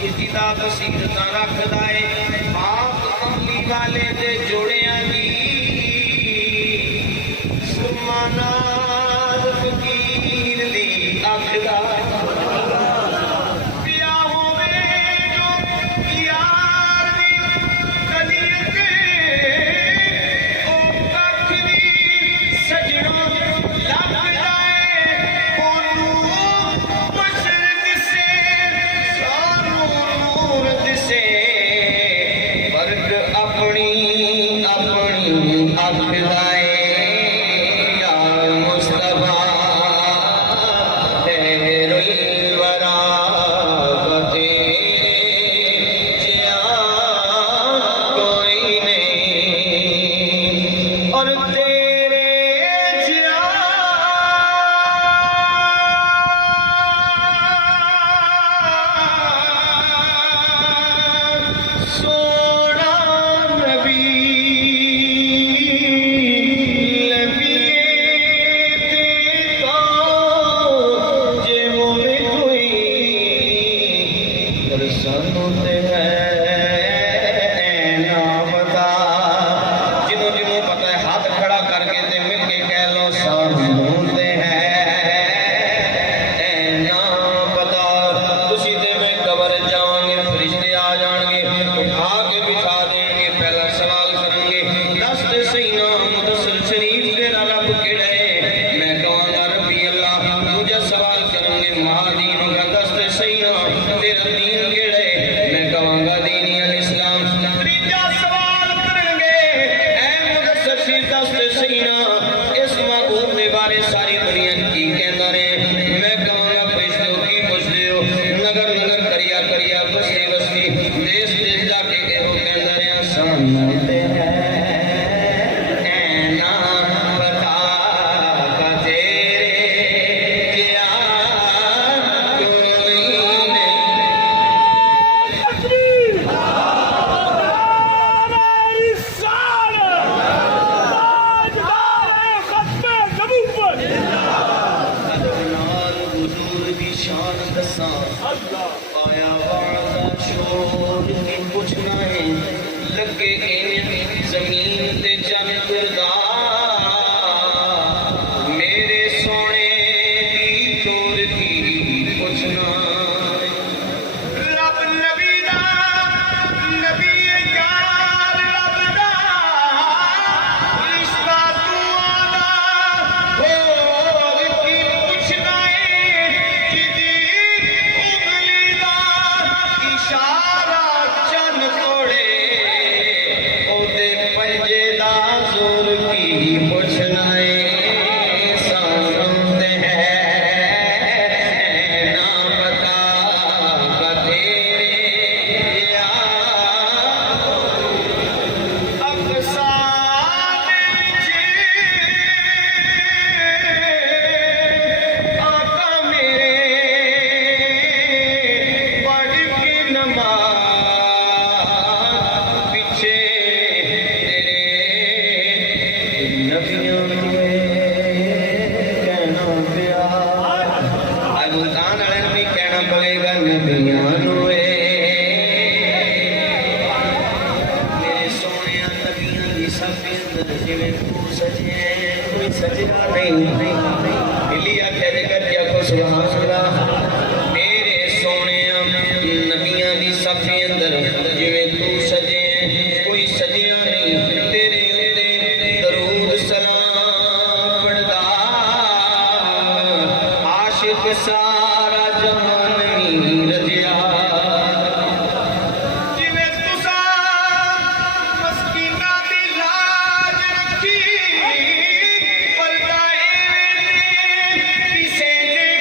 किता बसीरत रखदा है आप कमली वाले दे जोड़ियां दी सुमानाद फकीर दी आखदा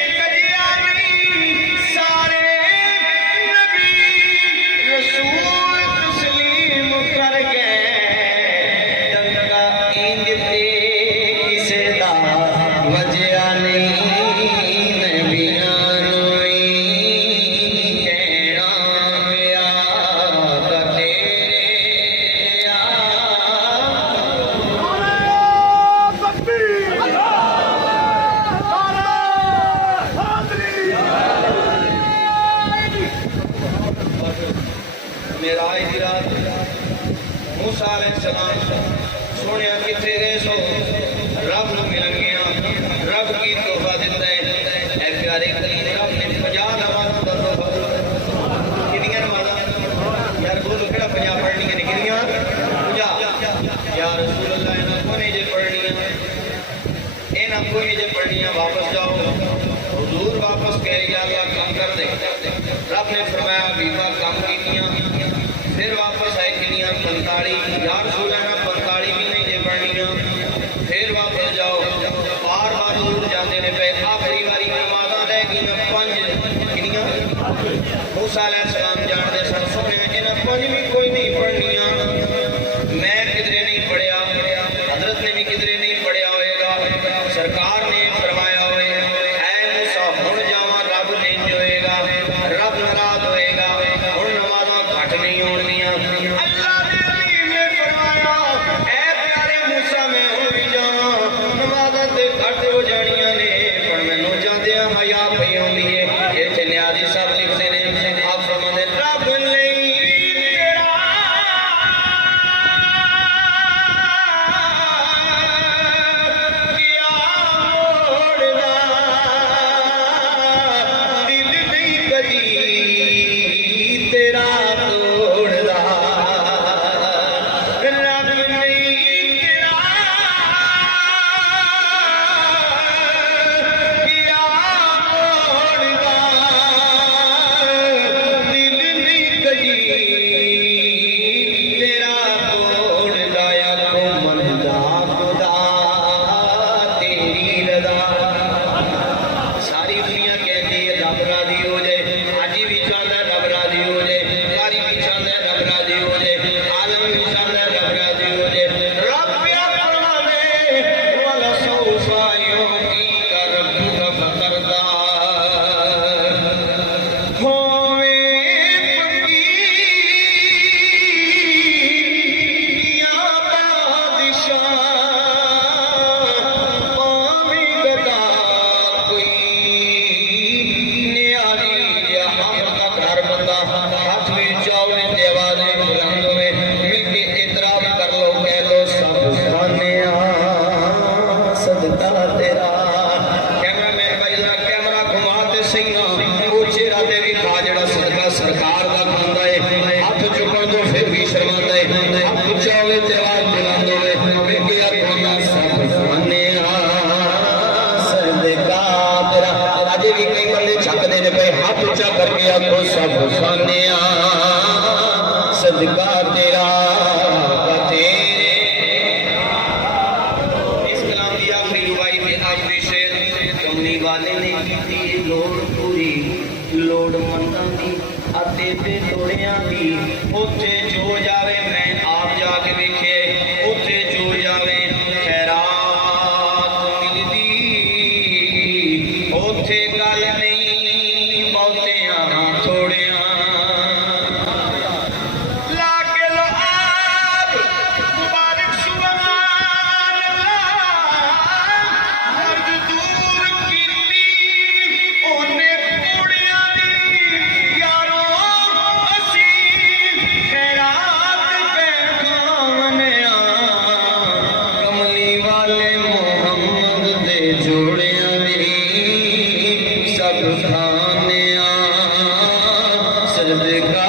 कजिया मेराज की रात मूसा अलैहिस्सलाम सोने किथे गए सो रब नूं मिलन गया रब की तोहफा दिता है ऐ प्यारे कलीम रब ने 50 नमाज़ां दा तोहफा कितनियां नमाज़ां यार बोलो केड़ा 50 पढ़नियां ने कितनियां 50 या रसूल अल्लाह इन्हां कोने जे पढ़नियां इन्हां कोने जे पढ़नियां वापस जाओ हुजूर वापस कह या अल्लाह कम कर दे रब ने फरमाया बीमा कम कीतियां फिर वापस आए किनियां 45 या रसूल अल्लाह 45 भी नहीं जे पढ़नियां फिर वापस जाओ बार बार दूर जाते ने पे आखिरी वारी नमाज़ां रह गई 5 किनियां मूसा अलैहिस्सलाम जानते सन सोने इन्हां 5 भी कोई नहीं पढ़नियां मैं किधरे नहीं पढ़िया हजरत ने भी किधरे नहीं पढ़िया होएगा सरकार ने फरमाया होए ऐ मूसा हुण जावां रब नहीं होएगा रब नाराज होएगा हुण नमाज़ां घट नहीं होणगियां अल्लाह दे हबीब ने फरमाया ऐ प्यारे मूसा मैं हुण भी जावां नमाज़ां ते घट हो जाणियां ने पर मैनूं जांदियां हया पई हुंदी है इत्थे न्याजी साहब लिखदे ने आप फरमांदे रब नहीं सरकार का खांदा है हाथ चुकन तो फिर भी शर्मांदा है हाथ ऊंचा होवे ते आवाज बुलंद होवे कि अपना सब माने सदका तेरा अजे भी कई बंदे छकदे ने पे हाथ ऊंचा करके आखो सब माने सदका तेरा तेरे इस कलाम की आखिरी रुबाई में आखिरी शेर कमली वाले ने की लोड़ पूरी लोड़ मंदा दी आते ते तोड़ियां दी उत्थे जो जावे मैं आप जाके वेखे उत्थे जो जावे खैरात मिलदी उत्थे गल नहीं बहुतियां थोड़ियां लागे लो आप मुबारक सुभान अल्लाह मर्द दूर कीती ओने कुड़ियां दी यारो असी खैरात पैखावनिया कमली वाले मोहम्मद दे जोड़ियां दी सब खानिया सदका